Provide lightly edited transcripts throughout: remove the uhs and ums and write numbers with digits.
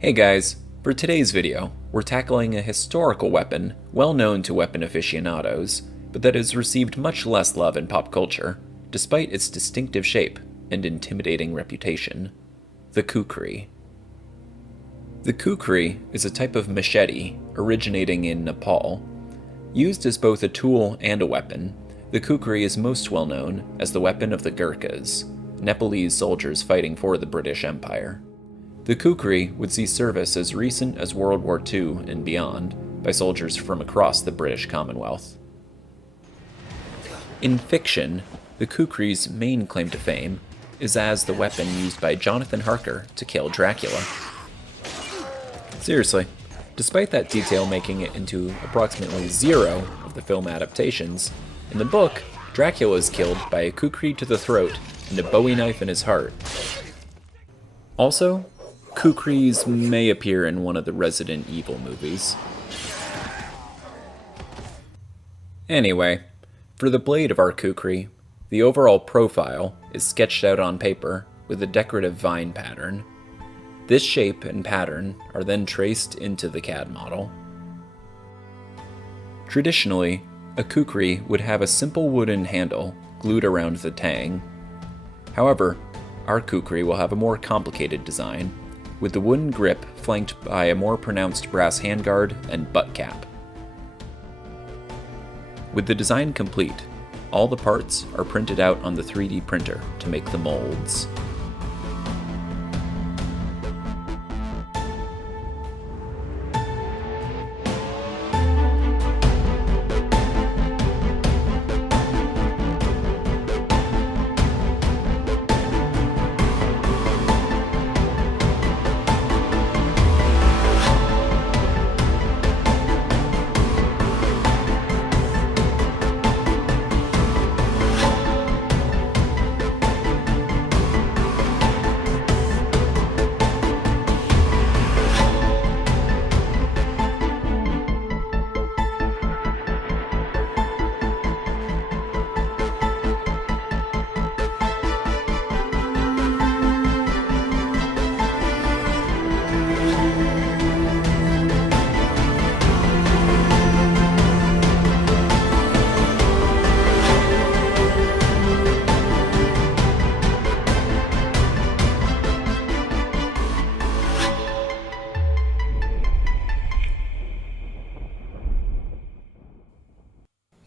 Hey guys, for today's video, we're tackling a historical weapon well known to weapon aficionados, but that has received much less love in pop culture, despite its distinctive shape and intimidating reputation: the Kukri. The Kukri is a type of machete originating in Nepal. Used as both a tool and a weapon, the Kukri is most well known as the weapon of the Gurkhas, Nepalese soldiers fighting for the British Empire. The Kukri would see service as recent as World War II and beyond by soldiers from across the British Commonwealth. In fiction, the Kukri's main claim to fame is as the weapon used by Jonathan Harker to kill Dracula. Seriously, despite that detail making it into approximately zero of the film adaptations, in the book, Dracula is killed by a Kukri to the throat and a Bowie knife in his heart. Also, Kukris may appear in one of the Resident Evil movies. Anyway, for the blade of our Kukri, the overall profile is sketched out on paper with a decorative vine pattern. This shape and pattern are then traced into the CAD model. Traditionally, a Kukri would have a simple wooden handle glued around the tang. However, our Kukri will have a more complicated design, with the wooden grip flanked by a more pronounced brass handguard and butt cap. With the design complete, all the parts are printed out on the 3D printer to make the molds.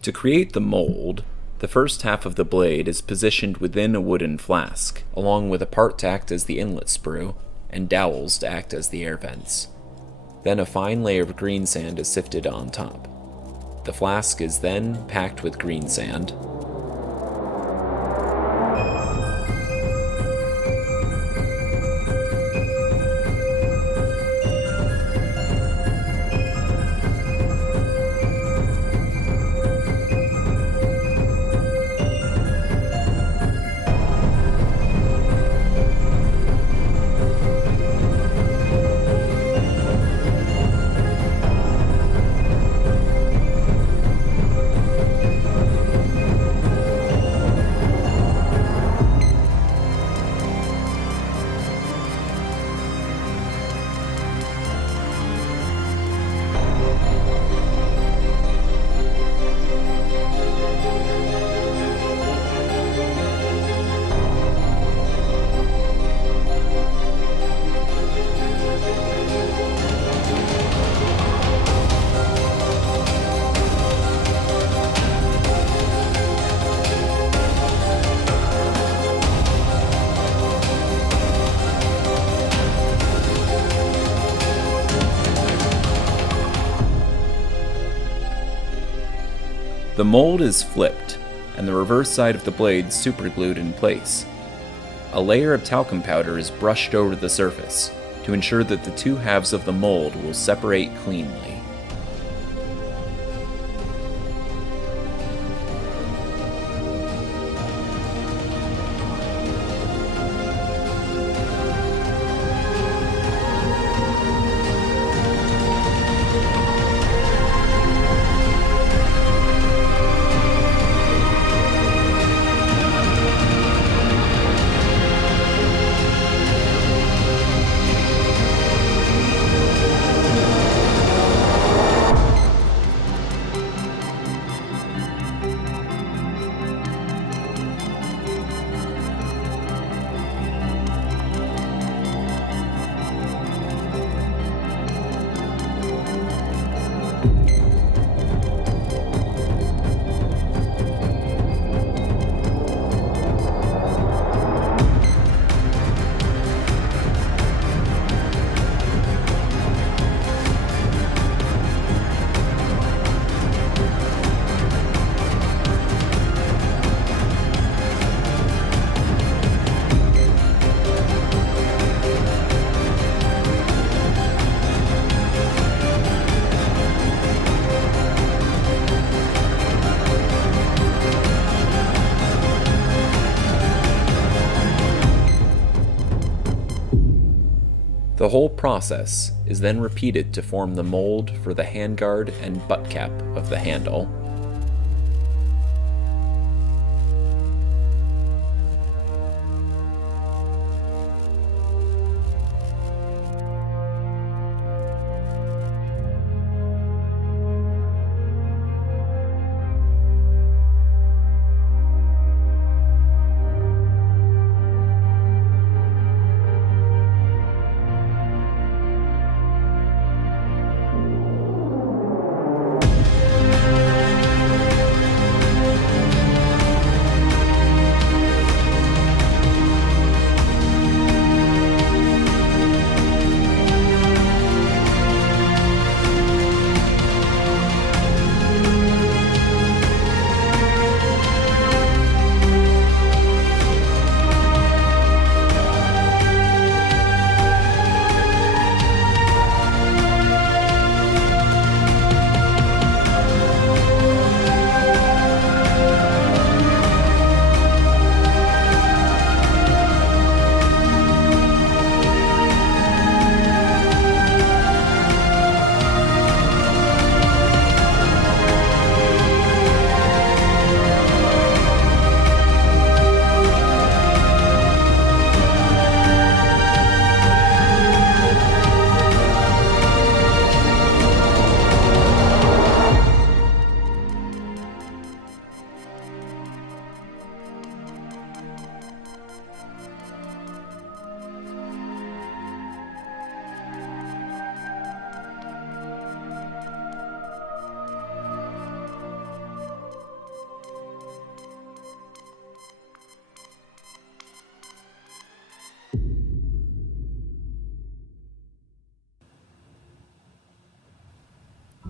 To create the mold, the first half of the blade is positioned within a wooden flask, along with a part to act as the inlet sprue, and dowels to act as the air vents. Then a fine layer of green sand is sifted on top. The flask is then packed with green sand. The mold is flipped, and the reverse side of the blade superglued in place. A layer of talcum powder is brushed over the surface to ensure that the two halves of the mold will separate cleanly. The whole process is then repeated to form the mold for the handguard and butt cap of the handle.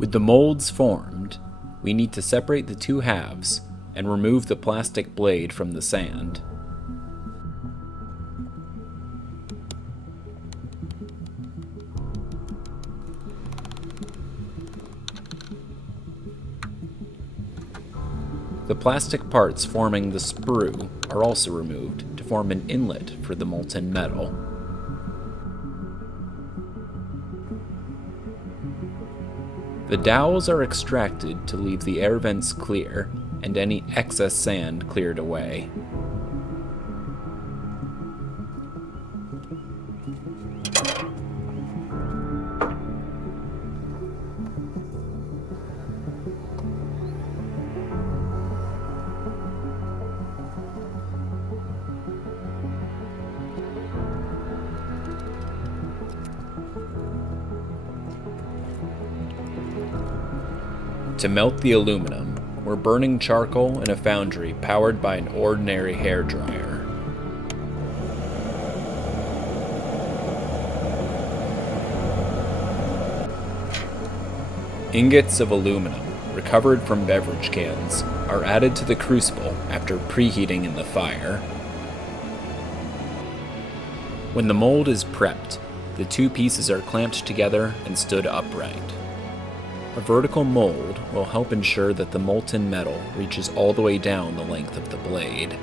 With the molds formed, we need to separate the two halves and remove the plastic blade from the sand. The plastic parts forming the sprue are also removed to form an inlet for the molten metal. The dowels are extracted to leave the air vents clear and any excess sand cleared away. To melt the aluminum, we're burning charcoal in a foundry powered by an ordinary hairdryer. Ingots of aluminum, recovered from beverage cans, are added to the crucible after preheating in the fire. When the mold is prepped, the two pieces are clamped together and stood upright. A vertical mold will help ensure that the molten metal reaches all the way down the length of the blade.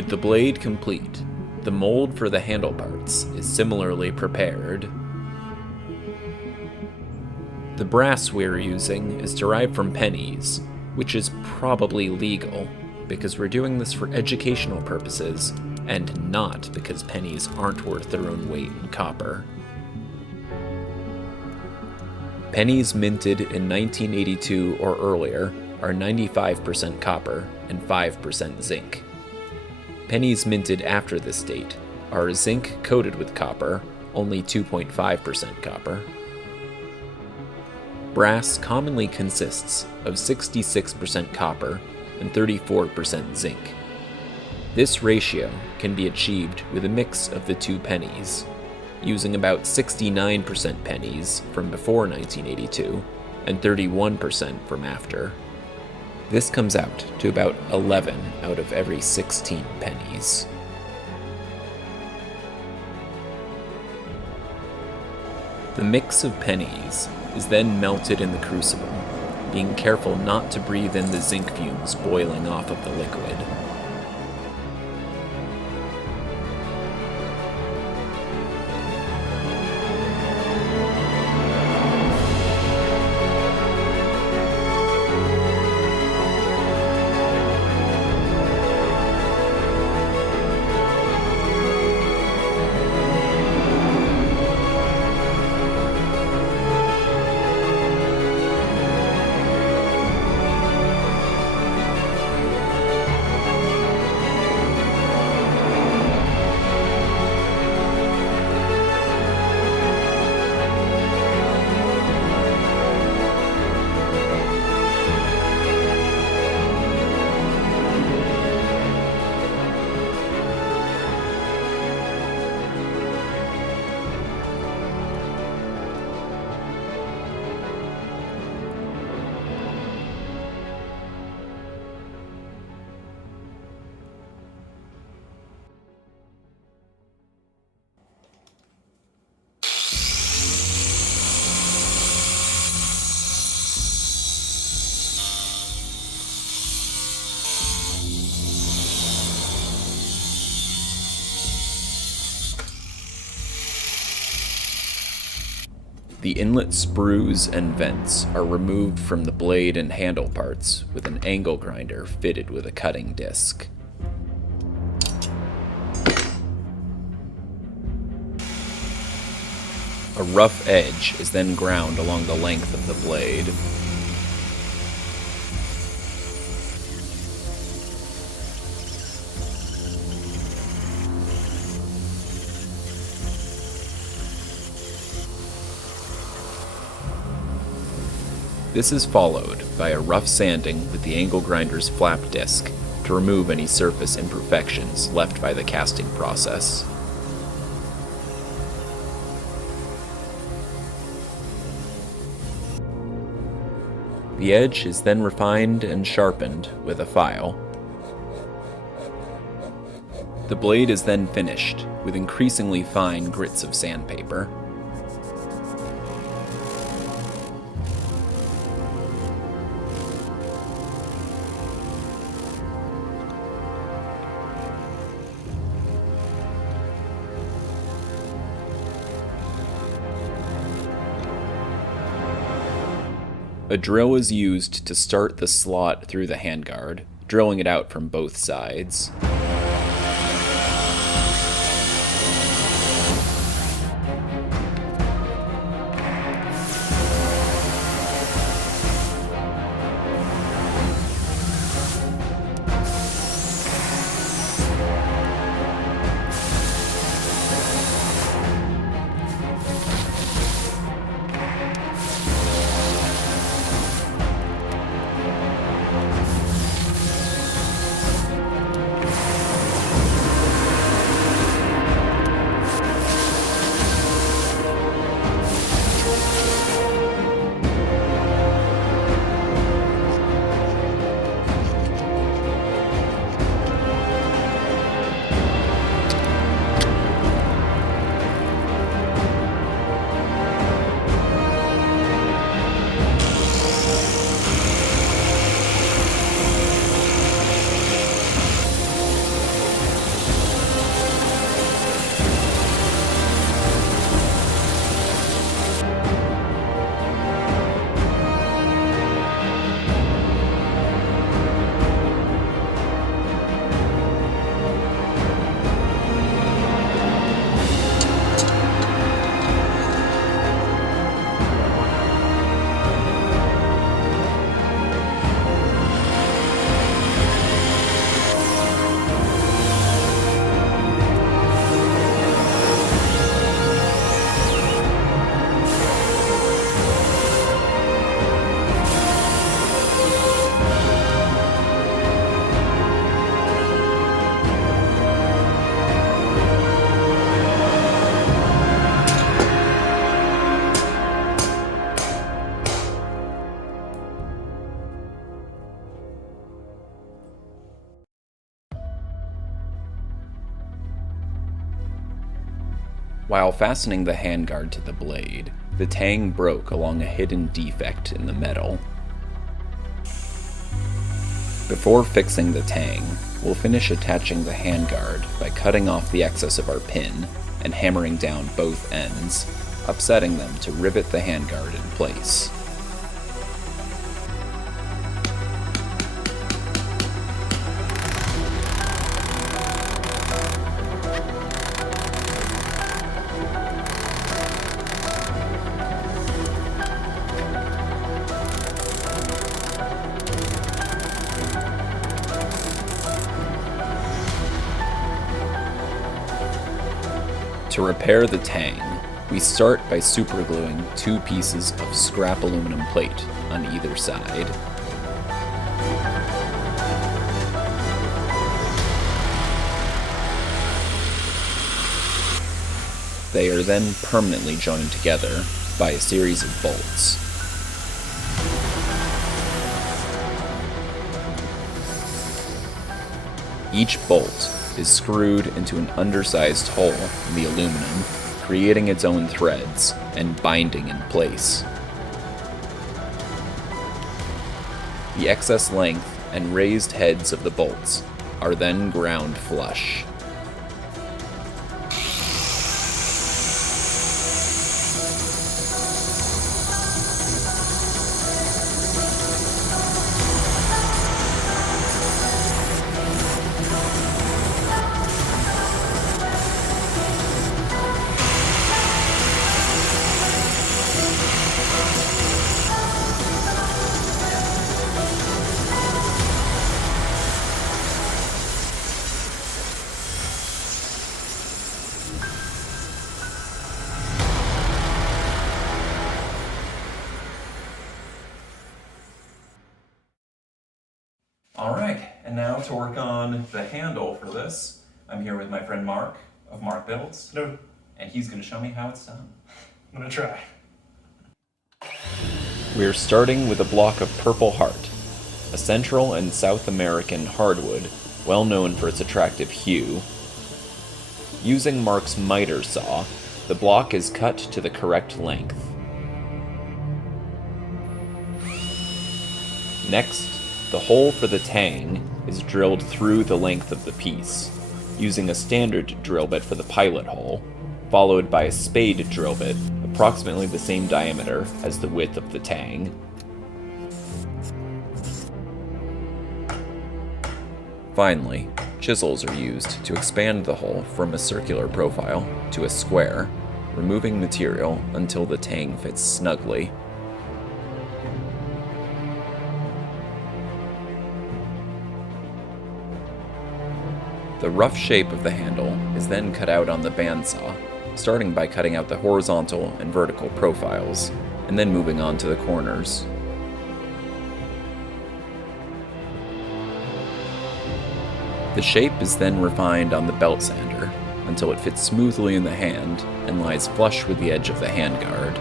With the blade complete, the mold for the handle parts is similarly prepared. The brass we're using is derived from pennies, which is probably legal because we're doing this for educational purposes and not because pennies aren't worth their own weight in copper. Pennies minted in 1982 or earlier are 95% copper and 5% zinc. Pennies minted after this date are zinc coated with copper, only 2.5% copper. Brass commonly consists of 66% copper and 34% zinc. This ratio can be achieved with a mix of the two pennies, using about 69% pennies from before 1982 and 31% from after. This comes out to about 11 out of every 16 pennies. The mix of pennies is then melted in the crucible, being careful not to breathe in the zinc fumes boiling off of the liquid. The inlet sprues and vents are removed from the blade and handle parts with an angle grinder fitted with a cutting disc. A rough edge is then ground along the length of the blade. This is followed by a rough sanding with the angle grinder's flap disc to remove any surface imperfections left by the casting process. The edge is then refined and sharpened with a file. The blade is then finished with increasingly fine grits of sandpaper. A drill is used to start the slot through the handguard, drilling it out from both sides. While fastening the handguard to the blade, the tang broke along a hidden defect in the metal. Before fixing the tang, we'll finish attaching the handguard by cutting off the excess of our pin and hammering down both ends, upsetting them to rivet the handguard in place. To repair the tang, we start by supergluing 2 pieces of scrap aluminum plate on either side. They are then permanently joined together by a series of bolts. Each bolt is screwed into an undersized hole in the aluminum, creating its own threads and binding in place. The excess length and raised heads of the bolts are then ground flush. Alright, and now to work on the handle for this, I'm here with my friend Mark of Mark Builds. Hello. And he's going to show me how it's done. I'm gonna try. We're starting with a block of Purple Heart, a Central and South American hardwood well known for its attractive hue. Using Mark's miter saw, the block is cut to the correct length. Next, the hole for the tang is drilled through the length of the piece, using a standard drill bit for the pilot hole, followed by a spade drill bit approximately the same diameter as the width of the tang. Finally, chisels are used to expand the hole from a circular profile to a square, removing material until the tang fits snugly. The rough shape of the handle is then cut out on the bandsaw, starting by cutting out the horizontal and vertical profiles, and then moving on to the corners. The shape is then refined on the belt sander until it fits smoothly in the hand and lies flush with the edge of the handguard.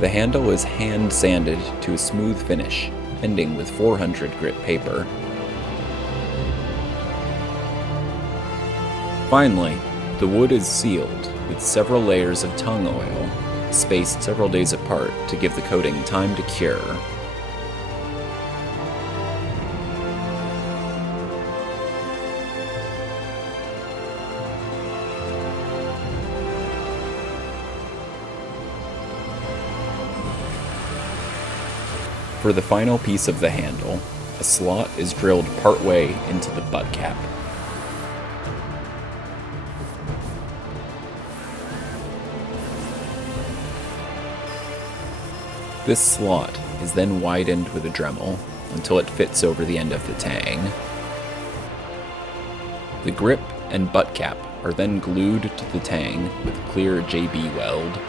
The handle is hand sanded to a smooth finish, ending with 400 grit paper. Finally, the wood is sealed with several layers of tung oil, spaced several days apart to give the coating time to cure. For the final piece of the handle, a slot is drilled partway into the butt cap. This slot is then widened with a Dremel until it fits over the end of the tang. The grip and butt cap are then glued to the tang with clear JB weld.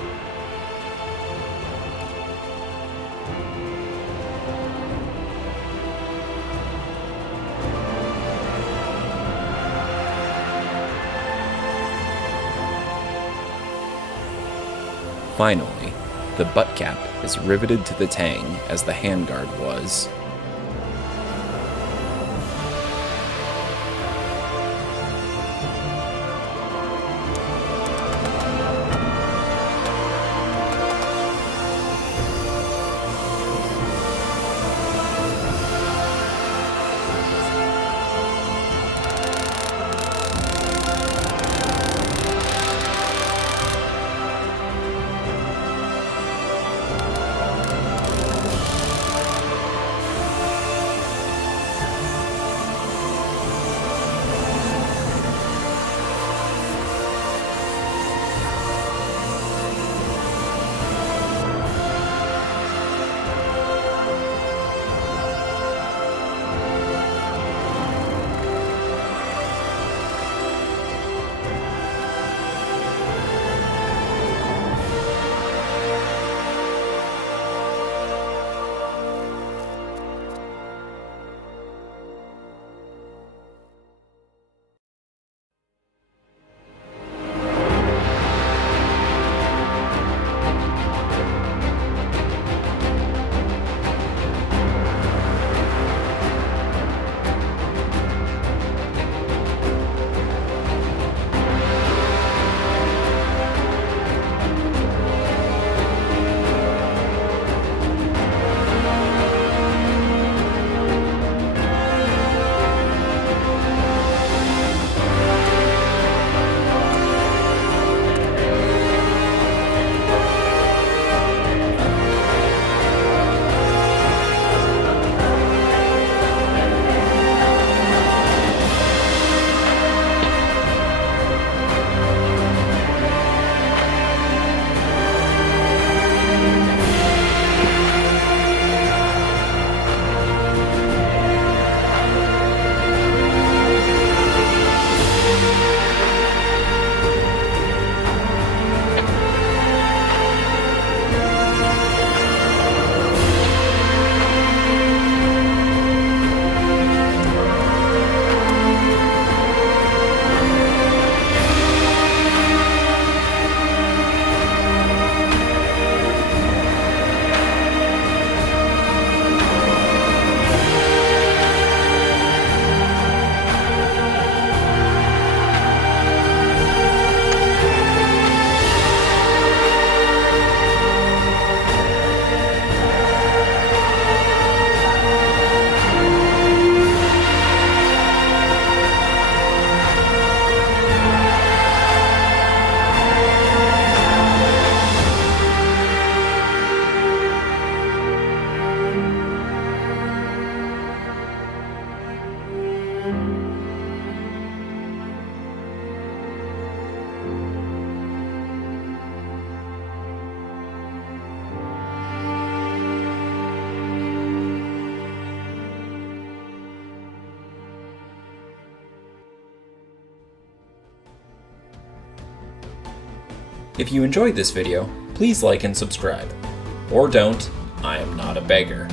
Finally, The butt cap is riveted to the tang as the handguard was. If you enjoyed this video, please like and subscribe. Or don't, I am not a beggar.